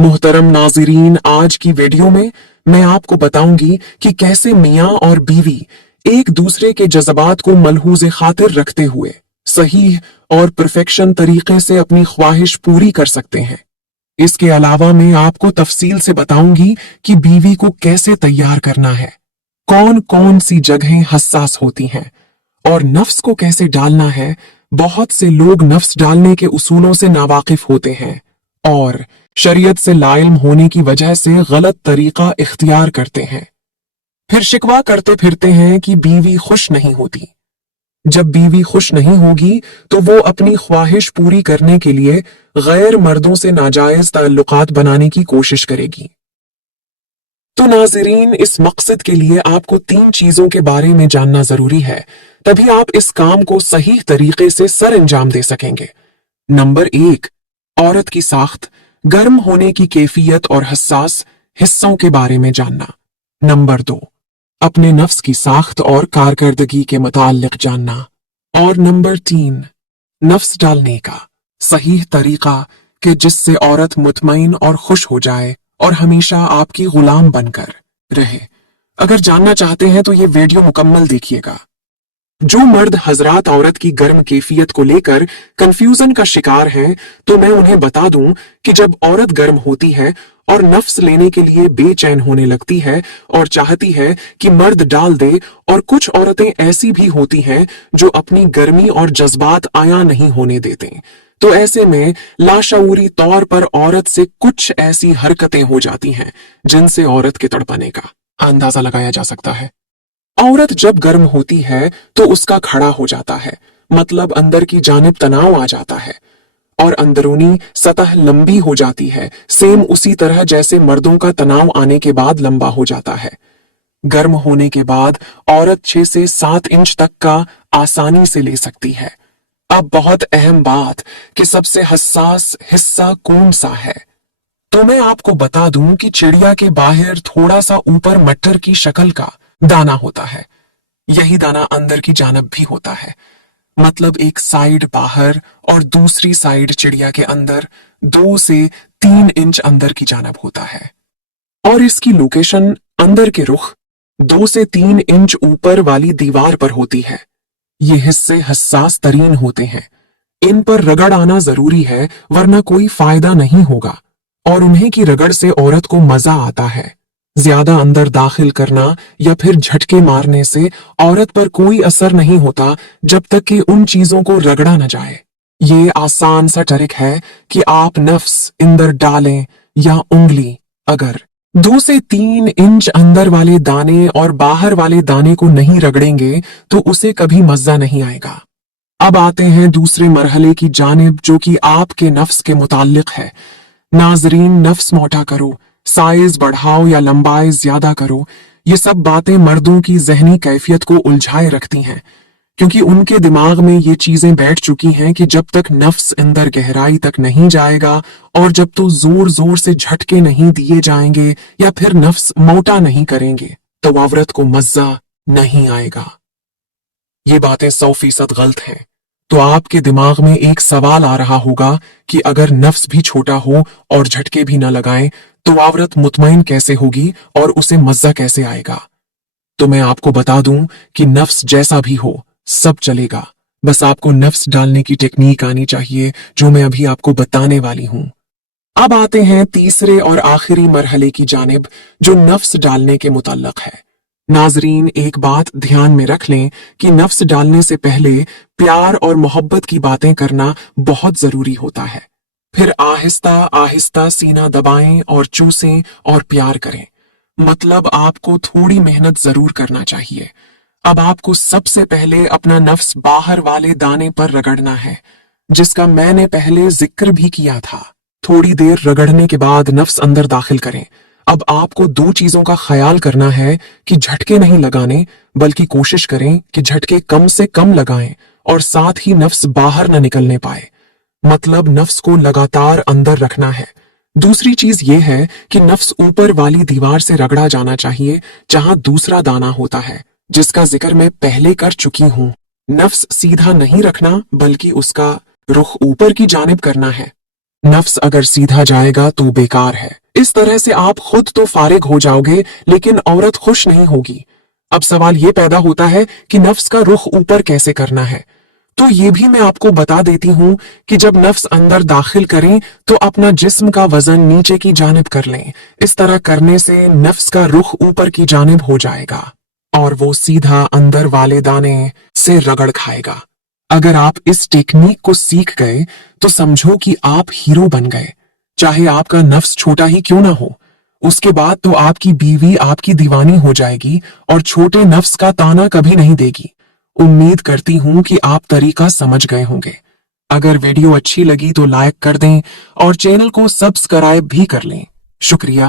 मोहतरम नाज़रीन, आज की वीडियो में मैं आपको बताऊंगी कि कैसे मियाँ और बीवी एक दूसरे के जज्बात को मलहूज़ खातिर रखते हुए सही और परफेक्शन तरीके से अपनी ख्वाहिश पूरी कर सकते हैं। इसके अलावा मैं आपको तफसील से बताऊंगी कि बीवी को कैसे तैयार करना है, कौन कौन सी जगहें हसास होती हैं और नफ्स को कैसे डालना है। बहुत से लोग नफ्स डालने के उसूलों से नावाकिफ होते हैं और शरीयत से लाइल्म होने की वजह से गलत तरीका इख्तियार करते हैं। फिर शिकवा करते फिरते हैं कि बीवी खुश नहीं होती। जब बीवी खुश नहीं होगी तो वो अपनी ख्वाहिश पूरी करने के लिए गैर मर्दों से नाजायज ताल्लुकात बनाने की कोशिश करेगी। तो नाज़रीन, इस मकसद के लिए आपको 3 चीजों के बारे में जानना जरूरी है, तभी आप इस काम को सही तरीके से सर अंजाम दे सकेंगे। नंबर 1, औरत की साख्त, गर्म होने की कैफियत और हसास हिस्सों के बारे में जानना। नंबर 2, अपने नफ्स की साख्त और कारकर्दगी के मुताल्लिक जानना। और नंबर 3, नफ्स डालने का सही तरीका कि जिससे औरत मुतमईन और खुश हो जाए और हमेशा आपकी गुलाम बनकर रहे। अगर जानना चाहते हैं तो ये वीडियो मुकम्मल देखिएगा। जो मर्द हजरात औरत की गर्म कैफियत को लेकर कंफ्यूजन का शिकार हैं, तो मैं उन्हें बता दूं कि जब औरत गर्म होती है और नफ्स लेने के लिए बेचैन होने लगती है और चाहती है कि मर्द डाल दे, और कुछ औरतें ऐसी भी होती हैं जो अपनी गर्मी और जज्बात आया नहीं होने देते, तो ऐसे में लाशऊरी तौर पर औरत से कुछ ऐसी हरकतें हो जाती हैं जिनसे औरत के तड़पने का अंदाजा लगाया जा सकता है। औरत जब गर्म होती है तो उसका खड़ा हो जाता है, मतलब अंदर की जानिब तनाव आ जाता है और अंदरूनी सतह लंबी हो जाती है, सेम उसी तरह जैसे मर्दों का तनाव आने के बाद लंबा हो जाता है। गर्म होने के बाद औरत 6 से 7 इंच तक का आसानी से ले सकती है। अब बहुत अहम बात कि सबसे हसास हिस्सा कौन सा है, तो मैं आपको बता दूं कि चिड़िया के बाहर थोड़ा सा ऊपर मटर की शक्ल का दाना होता है। यही दाना अंदर की जानब भी होता है, मतलब एक साइड बाहर और दूसरी साइड चिड़िया के अंदर 2 से 3 इंच अंदर की जानब होता है। और इसकी लोकेशन अंदर के रुख 2 से 3 इंच ऊपर वाली दीवार पर होती है। ये हिस्से हसास तरीन होते हैं, इन पर रगड़ आना जरूरी है, वरना कोई फायदा नहीं होगा और उन्हें की रगड़ से औरत को मजा आता है। ज्यादा अंदर दाखिल करना या फिर झटके मारने से औरत पर कोई असर नहीं होता जब तक कि उन चीजों को रगड़ा न जाए। ये आसान सा ट्रिक है कि आप नफ्स अंदर डालें या उंगली अगर 2 से 3 इंच अंदर वाले दाने और बाहर वाले दाने को नहीं रगड़ेंगे तो उसे कभी मजा नहीं आएगा। अब आते हैं दूसरे मरहले की जानिब, जो कि आपके नफ्स के मुताल्लिक है। नाजरीन, नफ्स मोटा करो, साइज बढ़ाओ या लंबाई ज्यादा करो, ये सब बातें मर्दों की जहनी कैफियत को उलझाए रखती हैं, क्योंकि उनके दिमाग में ये चीजें बैठ चुकी हैं कि जब तक नफ्स अंदर गहराई तक नहीं जाएगा और जब तो जोर जोर से झटके नहीं दिए जाएंगे या फिर नफ्स मोटा नहीं करेंगे तो औरत को मजा नहीं आएगा। ये बातें 100% गलत हैं। तो आपके दिमाग में एक सवाल आ रहा होगा कि अगर नफ्स भी छोटा हो और झटके भी न लगाएं तो औरत मुतमईन कैसे होगी और उसे मजा कैसे आएगा। तो मैं आपको बता दूं कि नफ्स जैसा भी हो सब चलेगा, बस आपको नफ्स डालने की टेक्निक आनी चाहिए, जो मैं अभी आपको बताने वाली हूं। अब आते हैं तीसरे और आखिरी मरहले की जानिब, जो नफ्स डालने के मुताल्लिक है। नाजरीन, एक बात ध्यान में रख लें कि नफ्स डालने से पहले प्यार और मोहब्बत की बातें करना बहुत जरूरी होता है। फिर आहिस्ता आहिस्ता सीना दबाएं और चूसें और प्यार करें, मतलब आपको थोड़ी मेहनत जरूर करना चाहिए। अब आपको सबसे पहले अपना नफ्स बाहर वाले दाने पर रगड़ना है, जिसका मैंने पहले जिक्र भी किया था। थोड़ी देर रगड़ने के बाद नफ्स अंदर दाखिल करें। अब आपको 2 चीजों का ख्याल करना है कि झटके नहीं लगाने, बल्कि कोशिश करें कि झटके कम से कम लगाएं और साथ ही नफ्स बाहर न निकलने पाए, मतलब नफ्स को लगातार अंदर रखना है। दूसरी चीज यह है कि नफ्स ऊपर वाली दीवार से रगड़ा जाना चाहिए, जहां दूसरा दाना होता है, जिसका जिक्र मैं पहले कर चुकी हूं। नफ्स सीधा नहीं रखना, बल्कि उसका रुख ऊपर की जानिब करना है। नफ्स अगर सीधा जाएगा तो बेकार है। इस तरह से आप खुद तो फारिग हो जाओगे, लेकिन औरत खुश नहीं होगी। अब सवाल ये पैदा होता है कि नफ्स का रुख ऊपर कैसे करना है। तो ये भी मैं आपको बता देती हूँ कि जब नफ्स अंदर दाखिल करें तो अपना जिस्म का वजन नीचे की जानिब कर लें। इस तरह करने से नफ्स का रुख ऊपर की जानिब हो जाएगा और वो सीधा अंदर वाले दाने से रगड़ खाएगा। अगर आप इस टेक्निक को सीख गए तो समझो कि आप हीरो बन गए, चाहे आपका नफ्स छोटा ही क्यों ना हो। उसके बाद तो आपकी बीवी आपकी दीवानी हो जाएगी और छोटे नफ्स का ताना कभी नहीं देगी। उम्मीद करती हूं कि आप तरीका समझ गए होंगे। अगर वीडियो अच्छी लगी तो लाइक कर दें और चैनल को सब्सक्राइब भी कर लें। शुक्रिया।